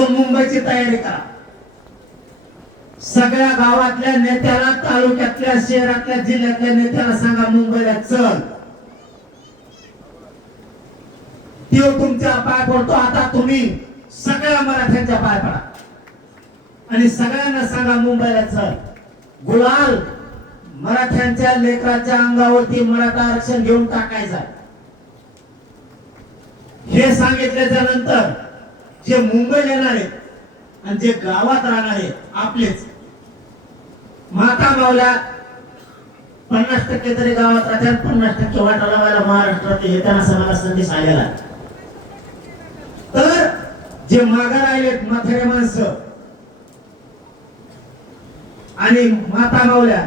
मुंबईची तयारी करा. सगळ्या गावातल्या नेत्याला तालुक्यातल्या शहरातल्या जिल्ह्यातल्या नेत्याला सांगा मुंबईला चल. तो तुमच्या पाय पडतो. आता तुम्ही सगळ्या मराठ्यांच्या पाय पडा. आणि सगळ्यांना सांगा मुंबईला चल. गुलाल मराठ्यांच्या लेकराच्या अंगावरती मराठा आरक्षण घेऊन टाकायचं. हे सांगितल्याच्या नंतर जे मुंबईला येणार आहेत आणि जे गावात राहणार आहे आपलेच. माता मावल्या पन्नास टक्के तरी गावात राहतात पन्नास टक्के वाटा लावायला महाराष्ट्रात येताना समाला संदेश आलेला तर जे मागा राहिलेत म्हातारे माणसं आणि माता मावल्या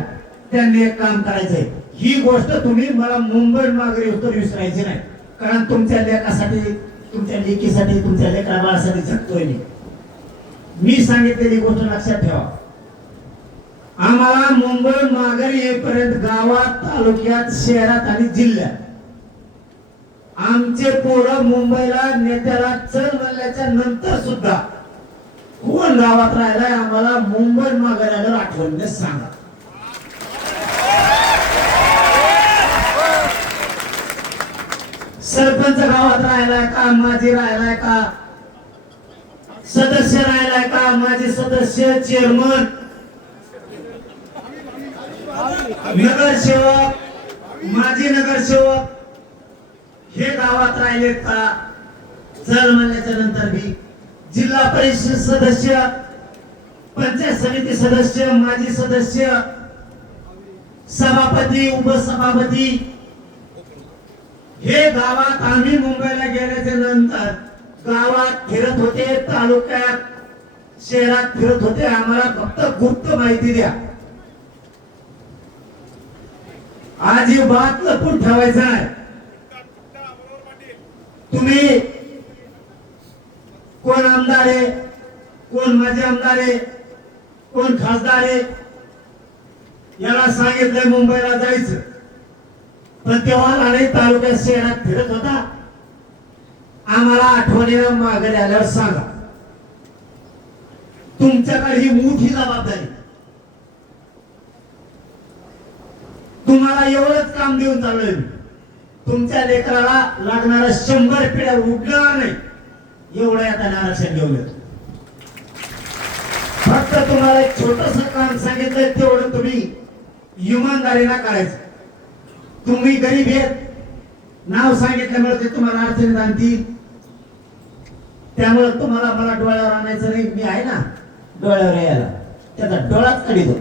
त्यांनी एक काम करायचंय. ही गोष्ट तुम्ही मला मुंबई मागरी उत्तर विसरायची नाही. कारण तुमच्या लेखासाठी तुमच्या लेकीसाठी तुमच्या लेकरा बाळासाठी जगतोय मी. मी सांगितलेली गोष्ट लक्षात ठेवा. आम्हाला मुंबई माघारी येईपर्यंत गावात तालुक्यात शहरात आणि जिल्ह्यात आमचे पोरं मुंबईला नेत्याला चल म्हणल्याच्या नंतर सुद्धा कोण गावात राहिलाय आम्हाला मुंबई माघारी आल्यावर आठवणीने सांगा. सरपंच गावात राहिलाय का? माझी राहिलाय का? सदस्य राहिलाय का? माझे सदस्य चेअरमन नगरसेवक माजी नगरसेवक हे गावात राहिलेत का? चल म्हणल्याच्या नंतर मी जिल्हा परिषद सदस्य पंचायत समिती सदस्य माजी सदस्य सभापती उपसभापती हे गावात आम्ही मुंबईला गेल्याच्यानंतर गावात फिरत होते तालुक्यात शहरात फिरत होते. आम्हाला फक्त गुप्त माहिती द्या. आज ही बात लपून ठेवायचं आहे तुम्ही कोण आमदार आहे कोण माझे आमदार आहे कोण खासदार आहे याला सांगितलंय मुंबईला जायचं. पण तेव्हा नाही तालुक्यात शहरात फिरत होता. आम्हाला आठवणीला मागे आल्यावर सांगा. तुमच्याकडे ही मोठी जबाबदारी. तुम्हाला एवढंच काम देऊन चाललोय तुमच्या लेकराला लागणारा शंभर पिढ्या उठणार नाही. एवढं आता आरक्षण घेऊन येतो. फक्त तुम्हाला एक छोटस काम सांगितलंय तेवढं तुम्ही इमानदारीनं करायचं. तुम्ही गरीब आहेत. नाव सांगितल्यामुळे ते तुम्हाला अडचणीत आणतील. त्यामुळे तुम्हाला मला डोळ्यावर आणायचं नाही. मी आहे ना डोळ्यावर यायला. त्याचा डोळाच काढितो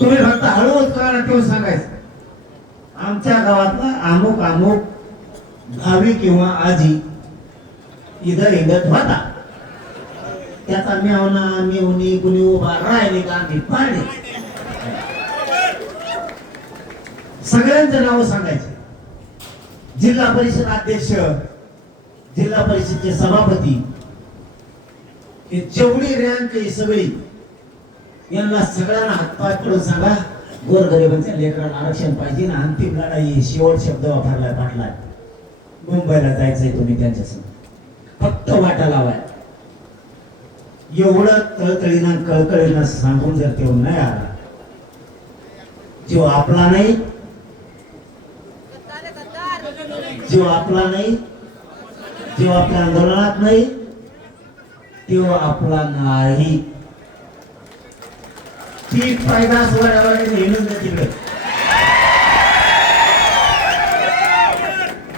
तुम्ही फक्त हळूहळू कारण ठेवून सांगायचं. आमच्या गावातला अमुक अमुक भावी किंवा आजी इधर इधर होता. त्याचा मेवना मेवणी कुणी उभा राहिले का आम्ही पाणी सगळ्यांचं नावं सांगायचे. जिल्हा परिषद अध्यक्ष जिल्हा परिषदचे सभापती हे जेवढी रँक आहे सगळी यांना सगळ्यांना हातपाय करून सांगा गोरगरिबांच्या लेकरांना आरक्षण पाहिजे ना अंतिम लढाई शेवट शब्द वापरलाय पाडलाय. मुंबईला जायचंय तुम्ही त्यांच्यासमोर. फक्त वाटा लावाय. एवढं तळतळीनं कळकळीनं सांगून जर तेव्हा नाही आला जो आपला नाही जीव आपला नाही जीव आपल्या आंदोलनात नाही तो आपला नाही. ती पैदास वाड्यावाडी नेहमीच नाही तिकडे.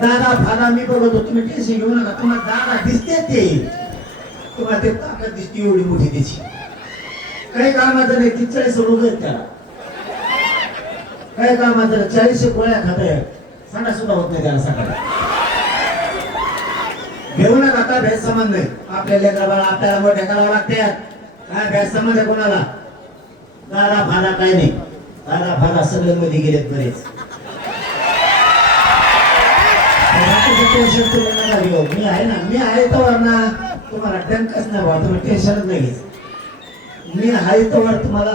दादा फादा मी बघतो तुम्ही टेन्शन घेऊ नका तुम्हाला दादा दिसते ते. तुम्हाला ते ताकद दिसते एवढी मोठी त्याची. काही कामाचं नाही ती चाळीस रोग आहेत त्याला. काही कामाचं नाही चाळीसशे गोळ्या खात आहे सांगा सुद्धा होत नाही त्याला सकाळी. घेऊ नका काय भेद संबंध आपल्या लेकरा आपल्याला मोठ्या करावं लागते. काय भेद संबंध कोणाला? दादा फादा काय नाही. दादा फादा सगळे मध्ये गेलेत बरेच. टेन्शन तुम्ही नका घेऊ. मी आहे ना मी आहे तर ना. तुम्हाला टंकच नाही भाऊ तुम्ही टेन्शनच नाही घ्यायचं मी आहे तर तुम्हाला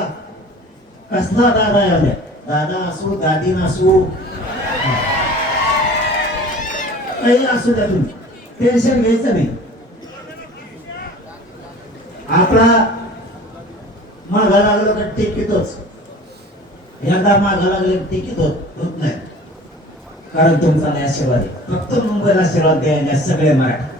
कसला दादा आल्या दादा असू दादी नसू काही असू द्या तुम्ही. टेन्शन घ्यायचं नाही. आपला मागा लागलो तर टिकितोच. एकदा मागा लागले की टिकित होत होत नाही. कारण तुमचा नाही आशीर्वाद आहे. फक्त मुंबईला आशीर्वाद द्यायला सगळे मराठी.